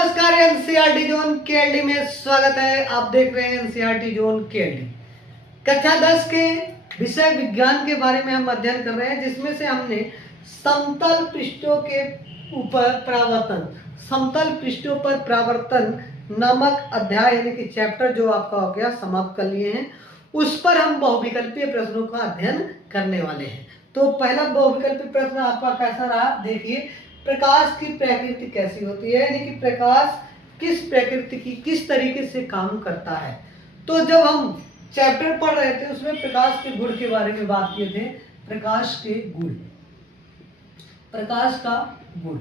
नमस्कार, NCERT zone KLD में स्वागत है। आप देख रहे हैं एनसीईआरटी जोन केएलडी। कक्षा 10 के विषय विज्ञान के बारे में हम अध्ययन कर रहे हैं, जिसमें से हमने समतल पृष्ठों के ऊपर परावर्तन, समतल पृष्ठों पर परावर्तन नामक अध्याय यानी कि चैप्टर जो आपका हो गया समाप्त कर लिए हैं। उस पर हम बहुविकल्पीय प्रश्नों का अध्ययन करने वाले हैं। तो पहला बहुविकल्पीय प्रश्न आपका कैसा रहा, देखिए। प्रकाश की प्रकृति कैसी होती है, यानी कि प्रकाश किस प्रकृति की किस तरीके से काम करता है। तो जब हम चैप्टर पढ़ रहे थे उसमें प्रकाश के गुण के बारे में बात किए थे। प्रकाश के गुण, प्रकाश का गुण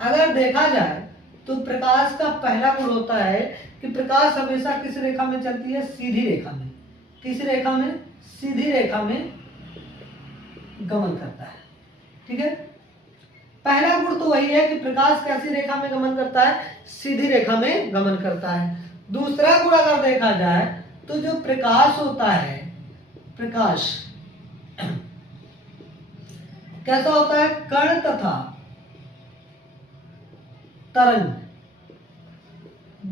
अगर देखा जाए तो प्रकाश का पहला गुण होता है कि प्रकाश हमेशा किस रेखा में चलती है, सीधी रेखा में। किस रेखा में? सीधी रेखा में गमन करता है। ठीक है, पहला गुण तो वही है कि प्रकाश कैसी रेखा में गमन करता है, सीधी रेखा में गमन करता है। दूसरा गुण अगर देखा जाए तो जो प्रकाश होता है, प्रकाश कैसा होता है, कण तथा तरंग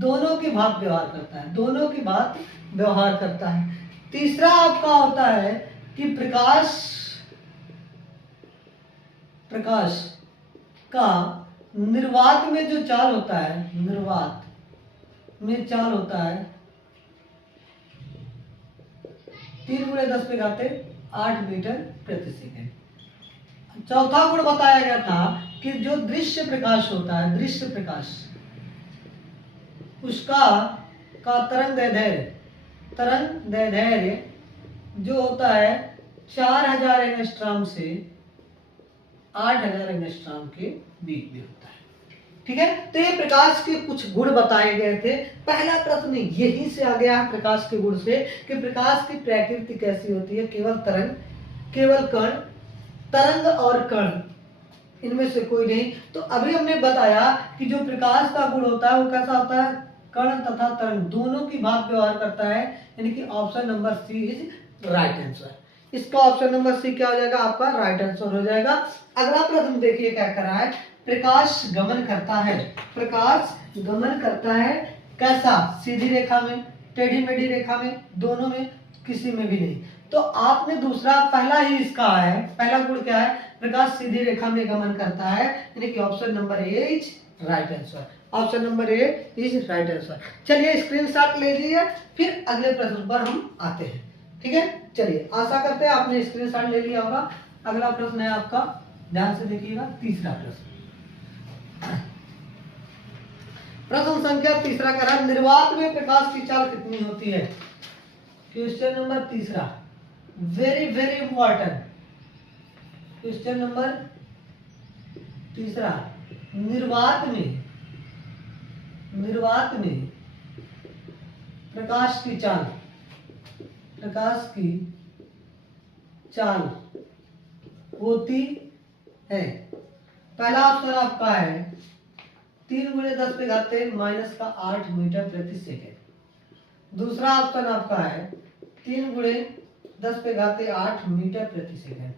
दोनों की भांति व्यवहार करता है, दोनों की भांति व्यवहार करता है। तीसरा आपका होता है कि प्रकाश का निर्वात में जो चाल होता है, निर्वात में चाल होता है 3×10⁸ मीटर प्रति सेकंड। चौथा गुण बताया गया था कि जो दृश्य प्रकाश होता है, दृश्य प्रकाश, उसका का तरंग दैर्ध्य जो होता है 4000 एंगस्ट्रॉम से 8000 एंगस्ट्रॉम के बीच में होता है। ठीक है, तो ये प्रकाश के कुछ गुण बताए गए थे। पहला प्रश्न यही से आ गया है प्रकाश के गुण से कि प्रकाश की प्रकृति कैसी होती है, केवल तरंग, केवल कण, तरंग और कण, इनमें से कोई नहीं। तो अभी हमने बताया कि जो प्रकाश का गुण होता है वो कैसा होता है, कण तथा तरंग दोनों की भांति व्यवहार करता है, यानी कि option number C is right answer. इसका ऑप्शन नंबर सी क्या हो जाएगा, आपका राइट आंसर हो जाएगा। अगला प्रश्न देखिए क्या कर रहा है, प्रकाश गमन करता है। प्रकाश गमन करता है कैसा, सीधी रेखा में, टेढ़ी मेढ़ी रेखा में, दोनों में, किसी में भी नहीं। तो आपने दूसरा, पहला ही इसका है, पहला गुण क्या है, प्रकाश सीधी रेखा में गमन करता है, यानी कि option number A is right answer. Option number A is right answer. चलिए स्क्रीनशॉट ले लीजिए, फिर अगले प्रश्न पर हम आते हैं। ठीक है, चलिए आशा करते हैं आपने स्क्रीनशॉट ले लिया होगा। अगला प्रश्न है आपका, ध्यान से देखिएगा, तीसरा प्रश्न। प्रश्न संख्या तीसरा कह रहा है, निर्वात में प्रकाश की चाल कितनी होती है। क्वेश्चन नंबर तीसरा, very very important question number तीसरा। निर्वात में प्रकाश की चाल, प्रकाश की चाल होती है। पहला ऑप्शन आपका है 3×10⁻⁻8 मीटर प्रति सेकंड। दूसरा ऑप्शन आपका है 3×10⁸ मीटर प्रति सेकंड।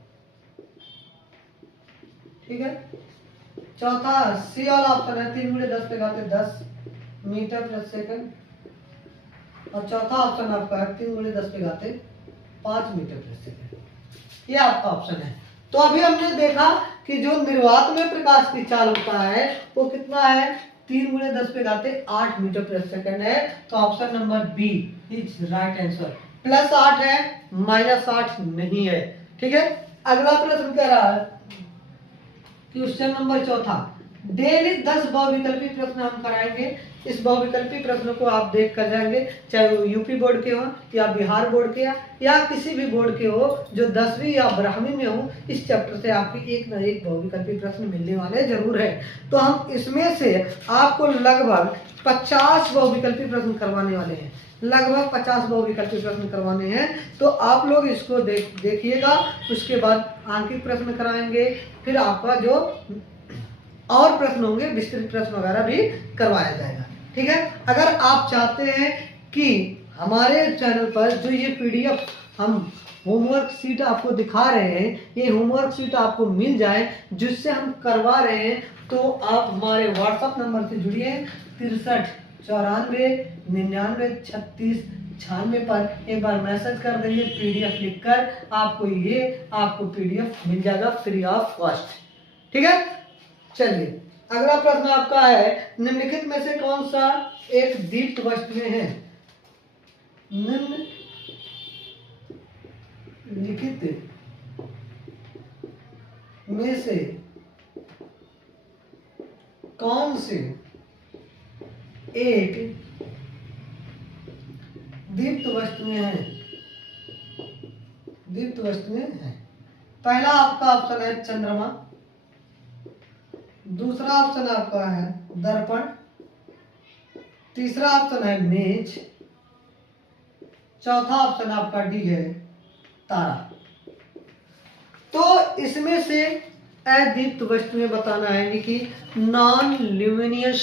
ठीक है, चौथा सी वाला ऑप्शन है 3×10⁻10 मीटर प्रति सेकंड, और चौथा ऑप्शन आपका है 3×10⁵ मीटर प्रति सेकंड। ये आपका ऑप्शन है। तो अभी हमने देखा कि जो निर्वात में प्रकाश की चाल होता है वो कितना है, 3×10⁸ मीटर प्रति सेकंड है। तो option number B is right answer. +8 है, -8 नहीं है। ठीक है, अगला प्रश्न कह रहा है, क्वेश्चन नंबर चौथा, डेली 10 बहुविकल्पी प्रश्न हम कराएंगे। इस बहुविकल्पी प्रश्न को आप देख कर जाएंगे, चाहे वो यूपी बोर्ड के हो या बिहार बोर्ड के या किसी भी बोर्ड के हो जो 10वीं या 12वीं में हो, इस चैप्टर से आपकी एक न एक बहुविकल्पी प्रश्न मिलने वाले जरूर है। तो हम इसमें से आपको लगभग 50 बहुविकल्पी प्रश्न करवाने वाले हैं, लगभग 50 बहुविकल्पी प्रश्न करवाने हैं। तो आप लोग इसको देखिएगा, उसके बाद आंकिक प्रश्न कराएंगे, फिर आपका जो और प्रश्न होंगे विस्तृत प्रश्न वगैरह भी करवाया जाएगा। ठीक है, अगर आप चाहते हैं कि हमारे चैनल पर जो ये पीडीएफ हम होमवर्क शीट आपको दिखा रहे हैं, ये होमवर्क शीट आपको मिल जाए जिससे हम करवा रहे हैं, तो आप हमारे व्हाट्सएप नंबर से जुड़िए 63 94 99 36 96 पर एक बार मैसेज कर देंगे PDF लिखकर, आपको PDF मिल जाएगा फ्री ऑफ कॉस्ट। ठीक है, चलिए अगला प्रश्न आपका है, निम्नलिखित में से कौन सा एक दीप्त वस्तुएं है? निम्नलिखित में से कौन से एक दीप्त वस्तुएं हैं? दीप्त वस्तुएं हैं। पहला आपका ऑप्शन है चंद्रमा, दूसरा ऑप्शन आपका है दर्पण, तीसरा ऑप्शन है मेज, चौथा ऑप्शन आपका डी है तारा। तो इसमें से अदीप्त वस्तुएं बताना है, यानी कि नॉन ल्यूमिनियस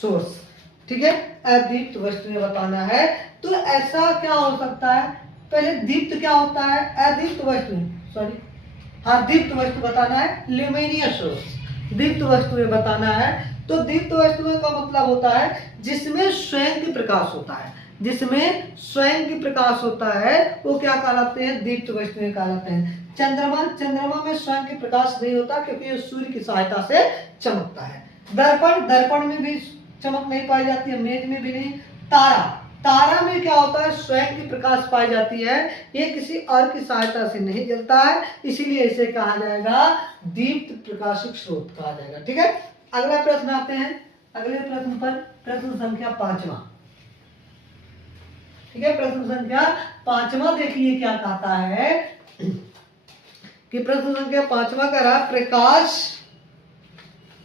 सोर्स। ठीक है, अदीप्त वस्तुएं बताना है। तो ऐसा क्या हो सकता है, पहले दीप्त क्या होता है, अदीप्त वस्तु, सॉरी हाँ दीप्त वस्तु बताना है, ल्यूमिनियस सोर्स दीप्त वस्तुएं बताना है। तो दीप्त वस्तुएं का मतलब होता है जिसमें स्वयं की प्रकाश होता है, जिसमें स्वयं की प्रकाश होता है वो क्या कहलाते हैं, दीप्त वस्तुएं कहलाते हैं। चंद्रमा में स्वयं की प्रकाश नहीं होता क्योंकि ये सूर्य की सहायता से चमकता है। दर्पण में भी चमक नहीं पाई जाती है, मेज में भी नहीं। तारा में क्या होता है, स्वयं की प्रकाश पाई जाती है, ये किसी और की सहायता से नहीं जलता है, इसीलिए इसे कहा जाएगा दीप्त प्रकाशिक स्रोत कहा जाएगा। ठीक है, अगला प्रश्न आते हैं, अगले प्रश्न पर, प्रश्न संख्या 5वां। ठीक है, प्रश्न संख्या 5वां देखिए क्या कहता है कि प्रश्न संख्या 5वां कह रहा प्रकाश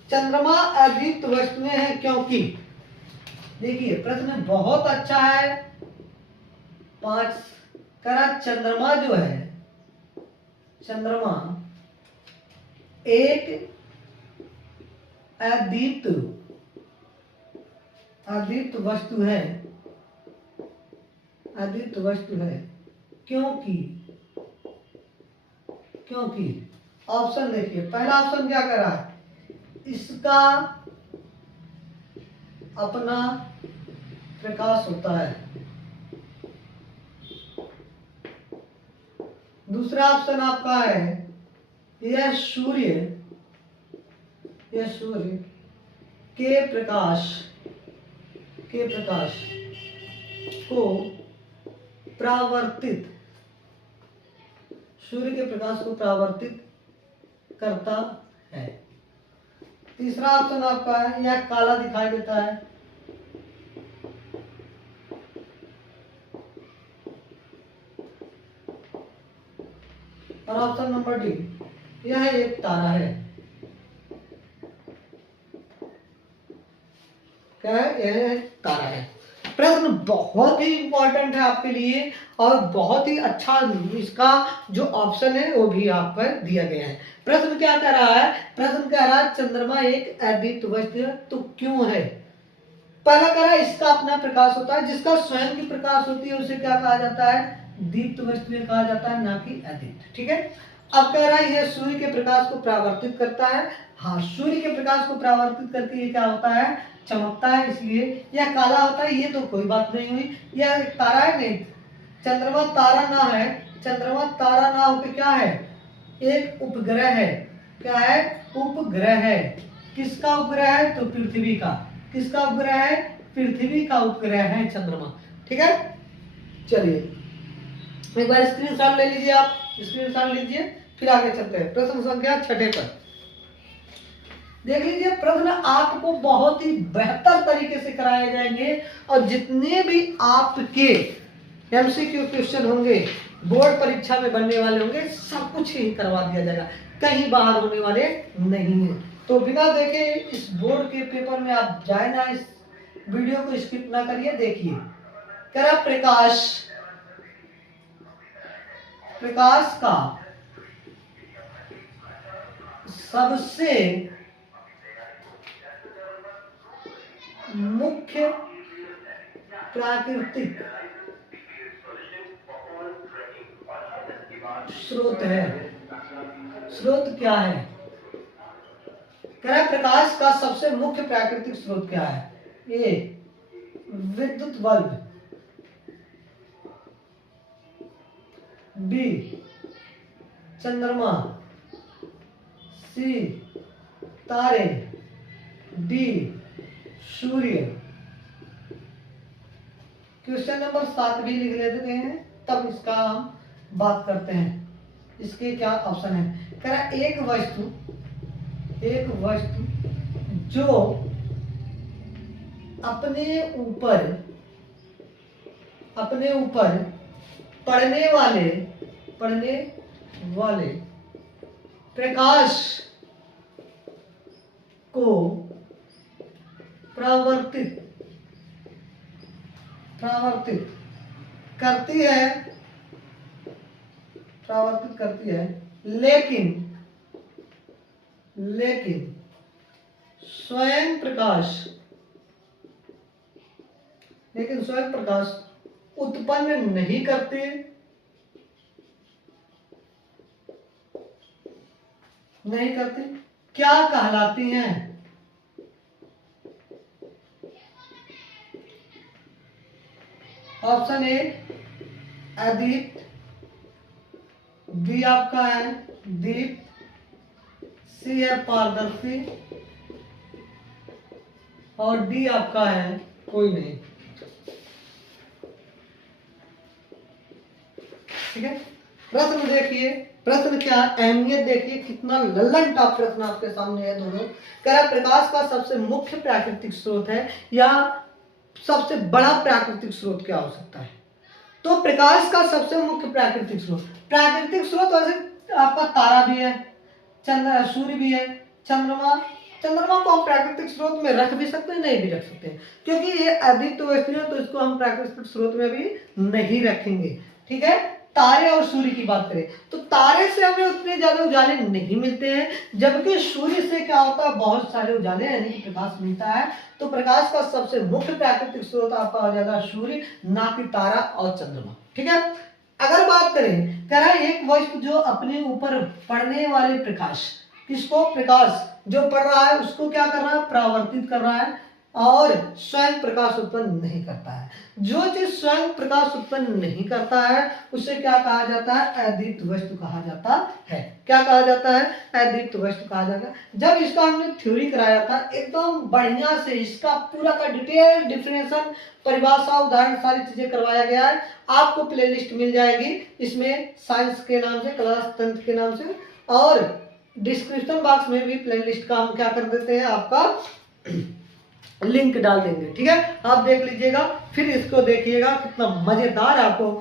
चंद्रमा अदीप्त वस्तुएं हैं क्योंकि, देखिए प्रश्न बहुत अच्छा है। 5 कह रहा चंद्रमा जो है, चंद्रमा एक अदीप्त वस्तु है, अदीप्त वस्तु है क्योंकि ऑप्शन देखिए, पहला ऑप्शन क्या कर रहा है, इसका अपना प्रकाश होता है। दूसरा ऑप्शन आपका है यह सूर्य के प्रकाश को परावर्तित, सूर्य के प्रकाश को परावर्तित करता है। तीसरा ऑप्शन आपका है यह काला दिखाई देता है। और ऑप्शन नंबर डी, यह एक तारा है। क्या है, यह एक तारा है। प्रश्न बहुत ही इंपॉर्टेंट है आपके लिए और बहुत ही अच्छा, इसका जो ऑप्शन है वो भी आप पर दिया गया है। प्रश्न क्या कह रहा है, प्रश्न कह रहा है चंद्रमा एक अदीप्त वस्तु है तो क्यों है। पहला कह रहा है इसका अपना प्रकाश होता है, जिसका स्वयं की प्रकाश होती है उसे क्या कहा जाता है, दीप्त वस्तुएं कहा जाता है, ना कि अदीप्त। ठीक है, अब कह रहा है यह सूर्य के प्रकाश को परावर्तित करता है। हाँ, सूर्य के प्रकाश को परावर्तित करके ये क्या होता है, चमकता है, इसलिए यह काला होता है। ये तो कोई बात नहीं हुई, यह तारा है नहीं, चंद्रमा तारा ना है, चंद्रमा तारा ना होकर क्या है, एक उपग्रह है। क्या है, उपग्रह है। किसका उपग्रह है, तो पृथ्वी का। किसका उपग्रह है, पृथ्वी का उपग्रह है चंद्रमा। ठीक है, चलिए एक बार स्क्रीनशॉट ले लीजिए, आप स्क्रीनशॉट लीजिए, फिर आगे चलते हैं प्रश्न संख्या 6 पर। देख लीजिए, प्रश्न आपको बहुत ही बेहतर तरीके से कराए जाएंगे और जितने भी आपके MCQ क्वेश्चन होंगे, बोर्ड परीक्षा में बनने वाले होंगे, सब कुछ ही करवा दिया जाएगा, कहीं बाहर होने वाले नहीं है। तो बिना देखे इस बोर्ड के पेपर में आप जाए ना, इस वीडियो को स्किप ना करिए, देखिए। कह रहा प्रकाश का सबसे मुख्य प्राकृतिक स्रोत है। स्रोत क्या है, कह रहा प्रकाश का सबसे मुख्य प्राकृतिक स्रोत क्या है। ए विद्युत बल्ब, बी चंद्रमा, सी तारे, डी सूर्य। क्वेश्चन नंबर 7 भी लिख लेते हैं, तब इसका हम बात करते हैं। इसके क्या ऑप्शन है? कह रहा एक वस्तु जो अपने ऊपर पड़ने वाले प्रकाश को परावर्तित करती है, लेकिन स्वयं प्रकाश उत्पन्न नहीं करती, क्या कहलाती हैं? ऑप्शन ए अदीप्त, बी आपका है दीप्त, सी है पारदर्शी और डी आपका है कोई नहीं। ठीक है, प्रश्न देखिए, प्रश्न क्या अहमियत देखिए, कितना लल्लन टॉप प्रश्न आपके सामने है दोनों। कह रहा प्रकाश का सबसे मुख्य प्राकृतिक स्रोत है या सबसे बड़ा प्राकृतिक स्रोत क्या हो सकता है? तो प्रकाश का सबसे मुख्य प्राकृतिक स्रोत वैसे आपका तारा भी है, सूर्य भी है, चंद्रमा को हम प्राकृतिक स्रोत में रख भी सकते हैं, नहीं भी रख सकते हैं, क्योंकि ये अदीप्त वस्तु है, तो इसको हम प्राकृतिक स्रोत में भी नहीं रखेंगे। ठीक है, तारे और सूर्य की बात करें तो तारे से हमें उतने ज्यादा उजाले नहीं मिलते हैं, जबकि सूर्य से क्या होता है, बहुत सारे उजाले यानी कि प्रकाश मिलता है। तो प्रकाश का सबसे मुख्य प्राकृतिक स्रोत आपका हो जाएगा सूर्य, ना कि तारा और चंद्रमा। ठीक है, अगर बात करें, कह रहा है एक वस्तु जो अपने ऊपर पड़ने वाले प्रकाश, प्रकाश जो पड़ रहा है उसको क्या कर रहा है, परावर्तित कर रहा है और स्वयं प्रकाश उत्पन्न नहीं करता है। जो चीज स्वयं प्रकाश उत्पन्न नहीं करता है उसे क्या कहा जाता है, अदीप्त वस्तु कहा जाता है। क्या कहा जाता है, अदीप्त वस्तु कहा जाता है। जब इसका हमने थ्योरी कराया था एकदम बढ़िया से, इसका पूरा का डिटेल डिफिनेशन, परिभाषा, उदाहरण, सारी चीजें करवाया गया है। आपको प्लेलिस्ट मिल जाएगी इसमें, साइंस के नाम से, क्लास 10 के नाम से, और डिस्क्रिप्शन बॉक्स में भी प्लेलिस्ट का हम क्या कर देते हैं, आपका लिंक डाल देंगे। ठीक है, आप देख लीजिएगा, फिर इसको देखिएगा, कितना मजेदार आपको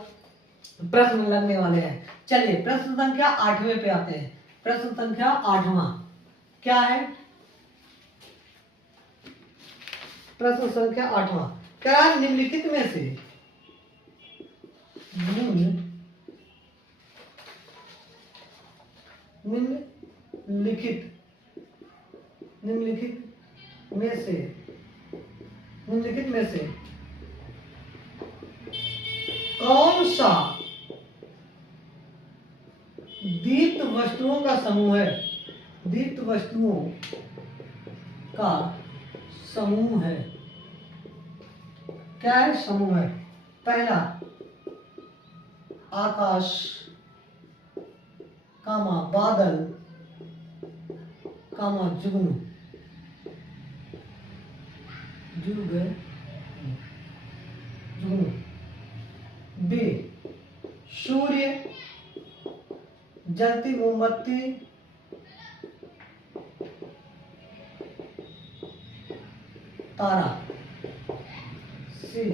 प्रश्न लगने वाले हैं। चलिए प्रश्न संख्या 8वें पे आते हैं। प्रश्न संख्या 8वां क्या है, प्रश्न संख्या 8वां क्या है, निम्नलिखित में से निम्नलिखित में से कौन सा दीप्त वस्तुओं का समूह है, दीप्त वस्तुओं का समूह है? क्या है, समूह है। पहला आकाश, कामा बादल, कामा जुगनू, बी सूर्य, जलती मोमबत्ती, तारा, सी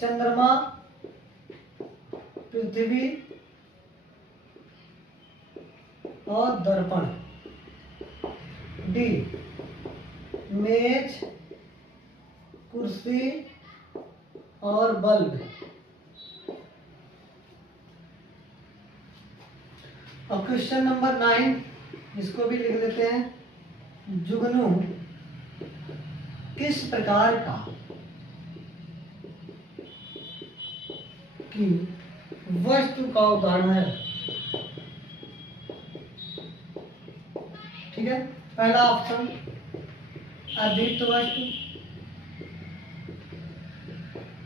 चंद्रमा, पृथ्वी और दर्पण, डी मेज, कुर्सी और बल्ब। और क्वेश्चन नंबर 9 इसको भी लिख लेते हैं। जुगनू किस प्रकार का की वस्तु का उदाहरण है? ठीक है, पहला ऑप्शन अदीप्त वस्तु,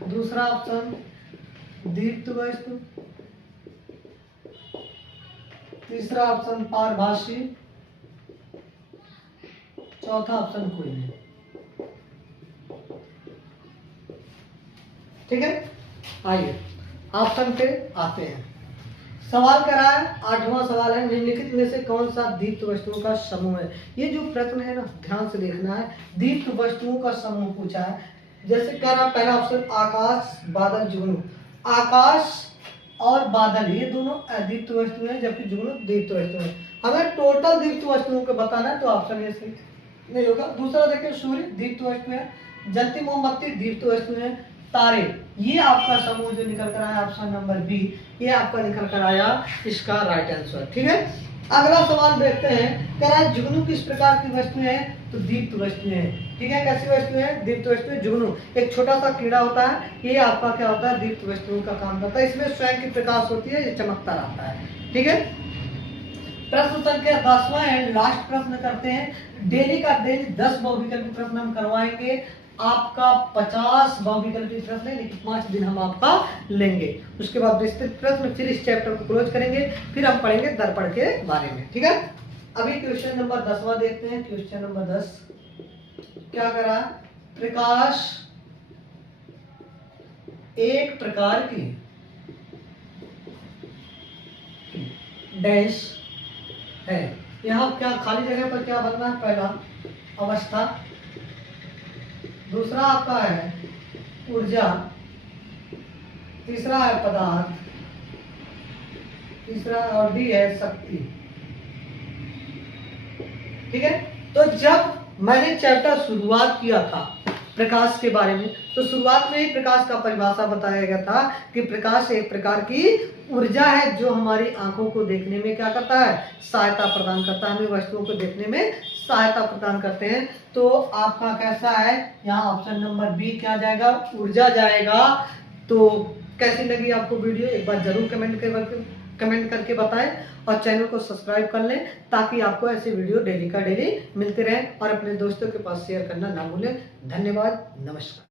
दूसरा ऑप्शन दीप्त वस्तु, तीसरा ऑप्शन पारभासी, चौथा ऑप्शन कोई नहीं। ठीक है, आइए ऑप्शन पे आते हैं। सवाल कह रहा है, 8वां सवाल है, निम्नलिखित में से कौन सा दीप्त वस्तुओं का समूह है। ये जो प्रश्न है ना, ध्यान से देखना है। दीप्त वस्तुओं का समूह पूछा है। जैसे कह रहा है पहला ऑप्शन आकाश, बादल, जुगनू। आकाश और बादल ये दोनों अदीप्त वस्तु हैं, जबकि जुगनू दीप्त वस्तु है। हमें टोटल दीप्त वस्तुओं को बताना है, तो ऑप्शन ए सही नहीं होगा। दूसरा देखिए, सूर्य दीप्त वस्तु है, जलती मोमबत्ती दीप्त वस्तु है, तारे, ये आपका समूह जो निकल कर आया ऑप्शन नंबर बी, ये आपका निकल कर आया इसका राइट आंसर। ठीक है, अगला सवाल देखते हैं। कह रहा है जुगनू किस प्रकार की वस्तु है, तो दीप्त वस्तु है। ठीक है, कैसी वस्तु है, दीप्त वस्तु है। जुगनू एक छोटा सा कीड़ा होता है, ये आपका क्या होता है, दीप्त वस्तुओं का काम करता है। इसमें स्वयं की प्रकाश होती है, ये चमकता रहता है। ठीक है, प्रश्न संख्या 10वां है, लास्ट प्रश्न करते हैं। डेली का डेली 10 बहुविकल्पी प्रश्न हम करवाएंगे। आपका 50 बहुविकल्पी प्रश्न है, लेकिन 5 दिन हम आपका लेंगे। उसके बाद विस्तृत प्रश्न, फिर इस चैप्टर को क्लोज करेंगे, फिर हम पढ़ेंगे दर्पण के बारे में। ठीक है, अभी क्वेश्चन नंबर 10वां देखते हैं। क्वेश्चन नंबर 10 क्या करा, प्रकाश एक प्रकार की डैश है। यहाँ क्या खाली जगह पर क्या बनना है, पहला अवस्था, दूसरा आपका है ऊर्जा, तीसरा है पदार्थ, तीसरा और डी है शक्ति। ठीक है, तो जब मैंने चैप्टर शुरुआत किया था प्रकाश के बारे में, तो शुरुआत में ही प्रकाश का परिभाषा बताया गया था कि प्रकाश एक प्रकार की ऊर्जा है, जो हमारी आंखों को देखने में क्या करता है, सहायता प्रदान करता है, हमें वस्तुओं को देखने में सहायता प्रदान करते हैं। तो आपका कैसा है, यहाँ ऑप्शन नंबर बी क्या जाएगा, ऊर्जा जाएगा। तो कैसी लगी आपको वीडियो, एक बार जरूर कमेंट करके बताएं, और चैनल को सब्सक्राइब कर लें, ताकि आपको ऐसे वीडियो डेली का डेली मिलते रहें, और अपने दोस्तों के पास शेयर करना ना भूलें। धन्यवाद, नमस्कार।